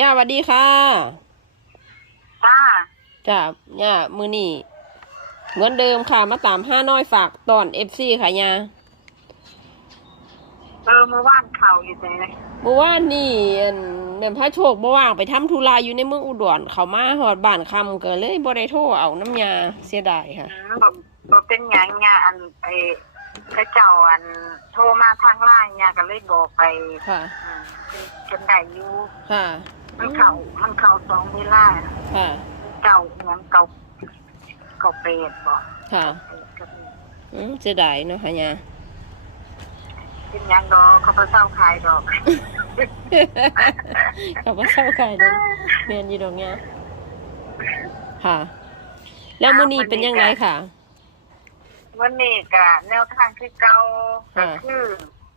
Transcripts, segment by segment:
ย่าสวัสดีค่ะจ้าจ้าย่ามือนี่เหมือนเดิมค่ะ มาตามห้าน้อยฝากตอนเอฟซีค่ะย่าเออเมื่อวานเข่าอยู่แต่เมื่อวานนี่อั่นเนี่ยพระโชคบ่ว่างไปทำธุระอยู่ในเมืองอุดรเขามาหอดบ้านคำก็เลยบ่ได้โทรเอาน้ำยาเสียดายค่ะอืมบอกบอกเป็นหยังเนี่ยอันไอ้พระเจ้าอันโทรมาทางไลน์เนี่ยก็เลยบอกไปค่ะอืมจนได้อยู่ค่ะ มันเข่ามันเข่าสองเวลาค่ะ เก่าเหมือนเก่าเก่าเปรตบอกค่ะเปรตก็มีอืมเสียดายเนาะค่ะย่าเป็นหยังดอกเขาไปเศร้าขายดอกเขาบ่เศร้าใครเลยเมียนอยู่ดอกเนี้ยค่ะ แล้วมื้อนี้เป็นยังไงค่ะวันนี้ก็แนวทางที่เก่าก็ค่ะคือ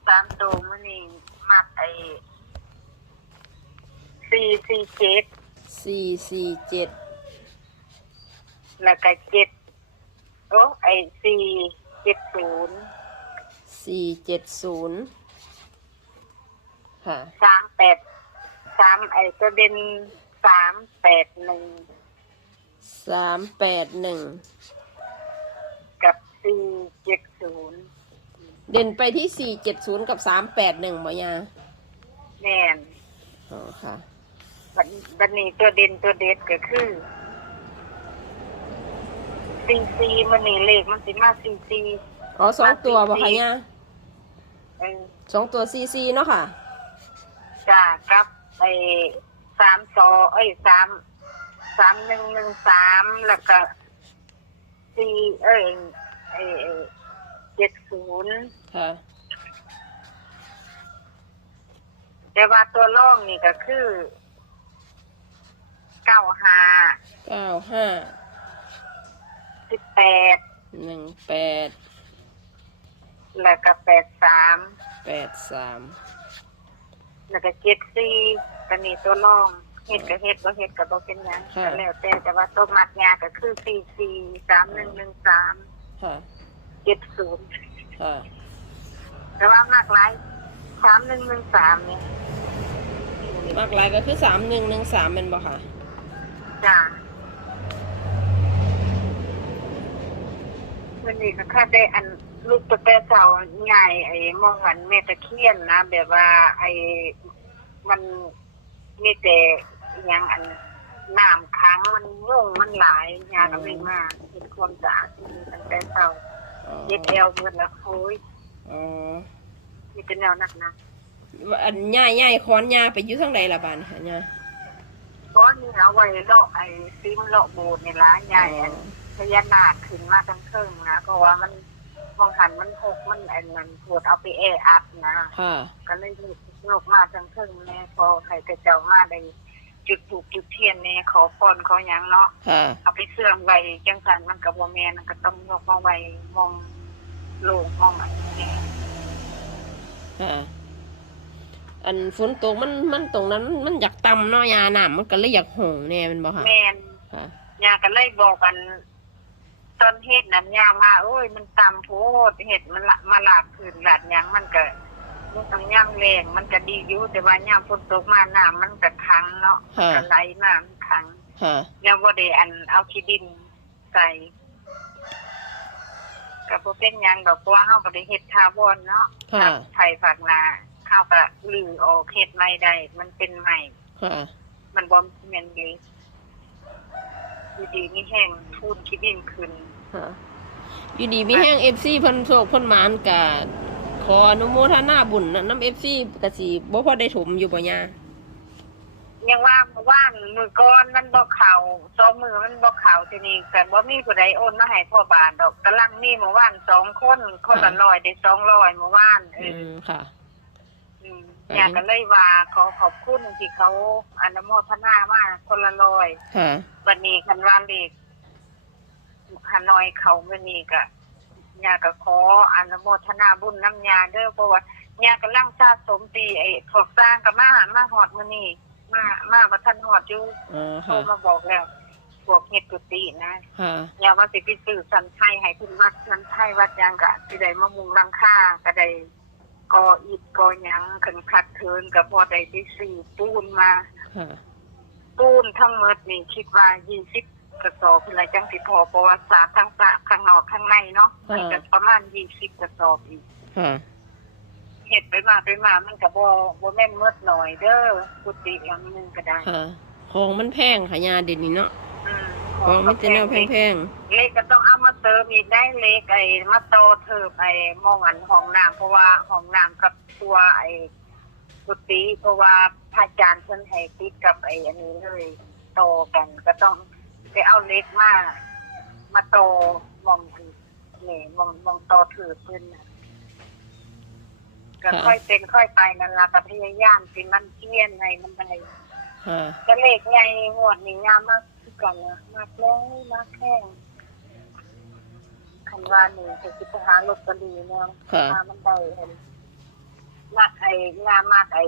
ตามตัวมันนี่มักไอ้ สี่สี่เจ็ดสี่สี่เจ็ดแล้วก็เจ็ดโอ้ไอ้สี่เจ็ดศูนย์สี่เจ็ดศูนย์ค่ะสามแปดสามไอ้ตัวเด่นสามแปดหนึ่งสามแปดหนึ่งกับสี่เจ็ดศูนย์เด่นไปที่สี่เจ็ดศูนย์กับสามแปดหนึ่งบ่ยาแน่นอ๋อค่ะ บัดบันนี้ตัวเด่นตัวเด็ดก็คือซีซีมันนี่เลขมันสิมาซีซีอ๋อสองตัวบ่คะยาเออสองตัวซีซีเนาะค่ะจ้ากับไอ้สามสอเอ้ยสามสามหนึ่งหนึ่งสามแล้วก็สี่เอ้ยไอ้ไอ้เจ็ดศูนย์ค่ะแต่ว่าตัวล่องนี่ก็คือเก้าห้าเก้าห้าสิบแปดหนึ่งแปดแล้วก็แปดสามแปดสามแล้วก็เจ็ดสี่ก็นี่ตัวล่องเฮ็ดก็เฮ็ดบ่เฮ็ดก็บ่เป็นหยังก็แล้วแต่แต่ว่าตัวมัดยาก็คือสี่สี่สามหนึ่งหนึ่งสามค่ะเจ็ดศูนย์ค่ะแต่ว่ามากหลายสามหนึ่งหนึ่งสามเนี่ยมากหลายก็คือสามหนึ่งหนึ่งสามเป็นบ่ค่ะ จ้าวันนี้ก็แค่ได้อันลูกตะแปเสาใหญ่ไอ้มองหันแม่ตะเคียนนะแบบว่า ไอ้มันมีแต่อหยังอันน้ำค้างมันยุ่งมันหลายยาก็ไม่มากเป็นความสะอาดที่มีตั้งแต่เสาอ๋อเย็ดเอวหมดแล้วโอ้ยอ๋อมีแต่แนวหนักนะอันย่ายย่ายค้อนย่าไปอยู่ทางใดละบานค่ะย่า เพราะนี่เอาไว้เลาะไอ้ซิมเลาะโบสถ์นี่ละใหญ่อันพญานาคขึ้นมาทั้งเครื่องนะเพราะว่ามันมองหันมันหกมันไอ้มันปวดเอาไปแออัดนะค่ะก็เลยหยุดโลกมาทั้งเครื่องแน่พอใครกระเจ้ามาได้จุดถูกจุดเทียนแน่ขอพรขอหยังเนาะค่ะเอาไปเสื่อมไว้จังสันมันกับบ่แม่นมันก็ต้องยกมาไว้มองโลกมองอะไรนี่ค่ะ อันฝนตกมันมันตรงนั้น มันอยากต่ำเนาะยาน้ำมันก็เลยอยากหงแน่แมันบ่ค่ะแม่นค่ะ ยาก็เลยบอกกันตอนเฮ็ดนั้นยามาโอ้ย มันต่ำโพดเฮ็ดมันละมาหลากขึ้นหลาดหยังมันก็มันต้องย่ำแรงมันก็ดีอยู่แต่ว่าย่ำฝนตกมาน้ำมันก็ขังเนาะค่ะ ก็ไหลน้ำขังค่ะ แล้วบ่ได้อันเอาขี้ดินใส่ก็บ่เป็นหยังดอกเพราะว่าเฮาบ่ได้เฮ็ดทาวรเนาะค่ะ ไผฝากนา เข้าก็ลือออกเฮ็ดใหม่ได้ มันเป็นใหม่ ค่ะ มันบ่แม่นดีอยู่ดีมีแห้งพูนขี้ดินขึ้น ค่ะ อยู่ดีมีแห้งเอฟซีเพิ่นโชคเพิ่นหมานกะขออนุโมทนาบุญนะน้ำเอฟซีกะสิบ่พอได้ถมอยู่บ่ยายังว่าเมื่อวานมือก่อนมันบ่เข้าสองมือมันบ่เข้าทีนี้แต่บ่มีผู้ใดโอนมาให้พ่อบาทดอกกำลังมีเมื่อวานสองคนคนละร้อยได้สองร้อยเมื่อวานเออือมค่ะ อืมอยากก็เลยว่าขอขอบคุณที่เขาอนุโมทนามาคนละร้อยค่ะวันนี้คันว่าเลขฮานอยเขามื้อนี้ก็ยาก็ขออนุโมทนาบุญน้ำยาเด้อเพราะว่ายากำลังสะสมปีไอ้พวกสร้างก็มามาฮอดมื้อนี้มามาบ่ทันฮอดอยู่อ๋อโทรค่ะมาบอกแล้วพวกเฮ็ดกุฏินะค่ะอย่าว่าสิไปซื้อสันไทยให้เพิ่นวัดสันไทยวัดหยังก็สิได้มามุงหลังคาก็ได้ กออิฐกอหยังขึ้นคัดเทินก็พอได้ไปซื้อปูนมาค่ะปูนทั้งหมดนี่คิดว่ายี่สิบกระสอบเป็นไรจังสิพอเพราะว่าสาทั้งสาข้างนอกข้างในเนาะมันก็ประมาณยี่สิบกระสอบอีกค่ะเห็ดไปมาไปมามันก็บ่บ่แม่นเมดหน่อยเด้อกุฏิหลังหนึงก็ได้ค่ะของมันแพงค่ะยาเด่นนี้เนาะอืม ของมันจะแนวแพงเล็กก็ต้องเอามาเติมอีกได้เล็กไอ้มาโตเธอไปมองอันห้องน้ำเพราะว่าห้องน้ำกับตัวไอ้กุฏิเพราะว่าพระอาจารย์เพิ่นให้ติดกับไอ้อันนี้เลยโตกันก็ต้องไปเอาเล็กมามาโตมองอันนี่มองมองโตถือขึ้นน่ะก็ค่อยเป็นค่อยไปนั่นล่ะก็พยายามสิมันเทียนในมันได้ๆค่ะ ก็เลขใหญ่งวดนี้งามมากคือ กันนะมากเลยมากแข้งคันว่านี่จะคิดไปหาลอตเตอรี่เนาะค่ะมามันได้เห็นมากไอ้งามมากไอ้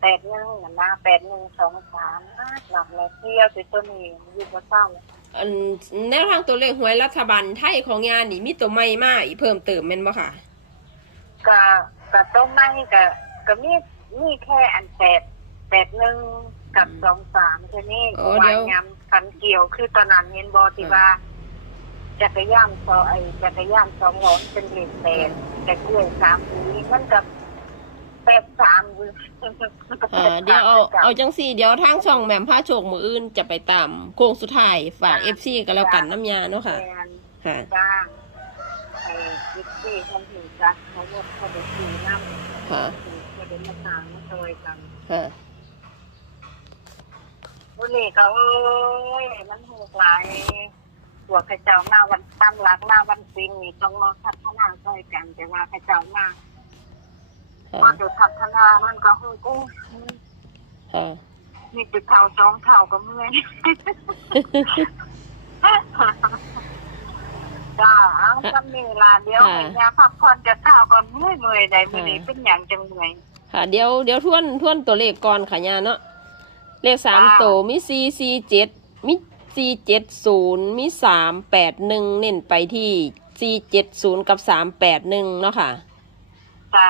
แปดหนึ่งนะนะแปดหนึ่งสองสามมากหลักเลยเที่ยวตัวตัวนี้อยู่กับเศร้าเลยอันแนวทางตัวเลขหวยรัฐบาลไทยของยานี่มีตัวใหม่มาอีกเพิ่มเติมแม่นบ่ค่ะก็ก็ต้มไม้ก็ก็มีมีแค่อันแปดแปดหนึ่ง กับสองสามแค่นี้อ๋เพอราะว่าเดี๋ยว ยำฟันเกี่ยวคือตอนนั้นเห็นบอติว่าจักรยานซอไอจักรยานสองล้อเป็นเหล็กแปดแต่กล้วยสามหวีมันกับแปดสามหวีอ่าเดี๋ยวเอาเอาจังสี่เดี๋ยวทางช่องแหม่มผ้าโชคมืออื่นจะไปตามโค้งสุดท้ายฝากเอฟซีกันแล้วกันน้ำยาเนาะค่ะ แมนค่ะจ้างไอ้ยิปซี่เขาถือจักเขาหมดเขาไปซื้อน้ำค่ะ ถือเขาเดินมาทางมาซอยกันค่ะ วันนี้ก็เอ้ยมันหูกหลายตัวข้าเจ้ามาวันตั้งรักมาวันปีนี้ต้องมาพัฒนาซอยกันแต่ว่าข้าเจ้ามาค่ะพอจะพัฒนามันก็หูกู้ค่ะนี่เป็นเท่าสองเท่าก็เมื่อยจ้าเอาจำมีลาเดียวค่ะให้ยพักผ่อนจะเท่าก็เมื่อยเมื่อยได้มื่อนี้เป็นอย่างจังเมื่อยค่ะเดี๋ยวเดี๋ยวทวนทวนตัวเลขก่อนค่ะยาเนาะ เลขสามจ้าตัวมีสี่สี่เจ็ดมีสี่เจ็ดศูนย์มีสามแปดหนึ่งเน้นไปที่สี่เจ็ดศูนย์กับสามแปดหนึ่งเนาะค่ะ จ้า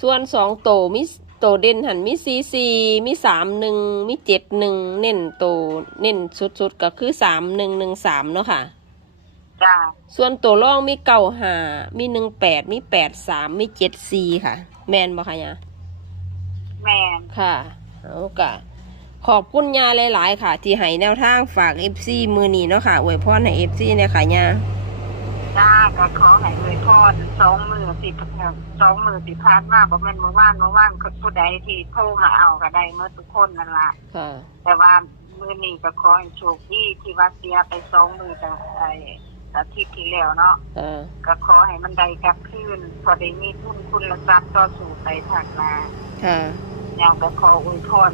ส่วนสองโตวมิโตวเด่นหันมีซีซีมีสามหนึ่งมีเจ็ดหนึ่งเน้นโตวเน้นสุดๆก็คือสามหนึ่งหนึ่งสามเนาะค่ะ จ้าส่วนตัวร่องมีเก้าหามีหนึ่งแปดมีแปดสามมีเจ็ดสี่ค่ะ แมนบ่คะยาแม่นค่ะเอากะ ขอบคุณยาหลาย ๆ ค่ะ ที่ให้แนวทางฝากเอฟซีมือนี้เนาะค่ะอวยพรให้เอฟซีเนี่ยค่ะยาจ้าก็ขอให้เลยพอดสองมือสิสองมือสิพานมาบ่แม่นเมื่อวานเมื่อวานก็ผู้ใดที่โทรมาเอาก็ได้เมื่อทุกคนนั่นล่ะค่ะ แต่ว่ามือนี้ก็ขอให้โชคดีที่ว่าเสียไปสองมือแต่ไอ้อาทิตย์ที่แล้วเนาะค่ะก็ขอให้มันได้กลับคืนพอได้มีทุนคุณละทรัพย์ต่อสู่ไปทางหนาค่ะอย่างก็ขออวยพร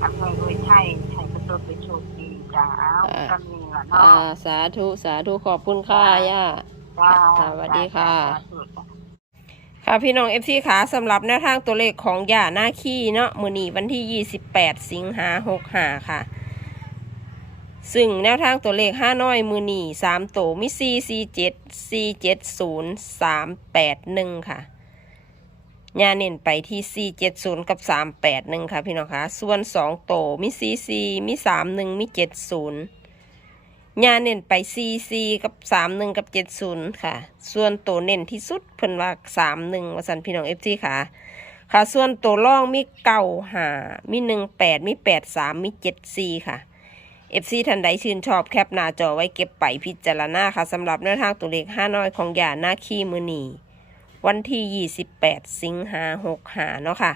ทำให้อวยชัยให้ประสบไปโชคดีจ้าเอาก็มีละอ่าเนาะสาธุสาธุขอบคุณค่ะย่า จ้าสวัสดีค่ะ สาธุจ้า ค่ะพี่น้องเอฟซีขาสำหรับแนวทางตัวเลขของยาหน้าขี้เนาะมือนีวันที่ 28 สิงหาหกหาค่ะ ซึ่งแนวทางตัวเลขห้าน้อยมือนีสามโตวมี 4 4 7 4 7 0 3 8 1 ค่ะ ยาเน้นไปที่ 4 7 0 กับ 3 8 1 ค่ะพี่น้องคะส่วน 2 โต มี 4 4 มี 3 1 มี 7 0ยาเน้นไปซีซีกับสามหนึ่งกับเจ็ดศูนย์ค่ะ ส่วนโตเน้นที่สุดเพิ่นว่าสามหนึ่งวสันพี่น้องเอฟซีค่ะ ค่ะ ส่วนโตัวร่องมีเกาหามีหนึ่งแปดมีแปดสามมีเจ็ดซีค่ะเอฟซีทันใดชื่นชอบแคปหน้าจอไว้เก็บไปพิจารณาค่ะสำหรับแนวทางตัวเลขห้าน้อยของยาหน้าขี้มือนี วันที่ยี่สิบแปดสิงหาหกหาเนาะค่ะ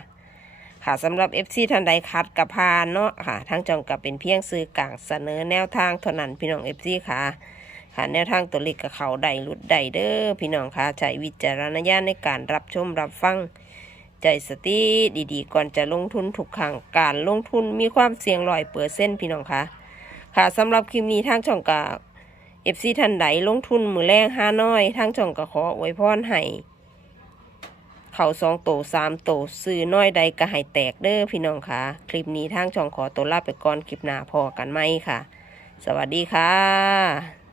ค่ะสำหรับ FC ท่านใดคัดกับพานเนาะค่ะทั้งจองกับเป็นเพียงซื้อกลางเสนอแนวทางเท่านั้นพี่น้อง FC ค่ะค่ะแนวทางตัวเลขกับเขาใดหลุดใดเด้อพี่น้องค่ะใช้วิจารณญาณในการรับชมรับฟัง ใจสติดีๆ ก่อนจะลงทุนทุกครั้งการลงทุนมีความเสี่ยงร้อยเปอร์เซ็นต์พี่น้องค่ะค่ะสำหรับคลิปนี้ทางช่องกับ FC ท่านใดลงทุนมือแรงห้าน้อยทางช่องก็ขออวยพรให้ เขาสองโตสามโตซื้อน้อยใดก็ให้แตกเด้อพี่น้องค่ะ คลิปนี้ทางช่องขอตัวลาไปก่อนคลิปหน้าพอกันไหมค่ะ สวัสดีค่ะ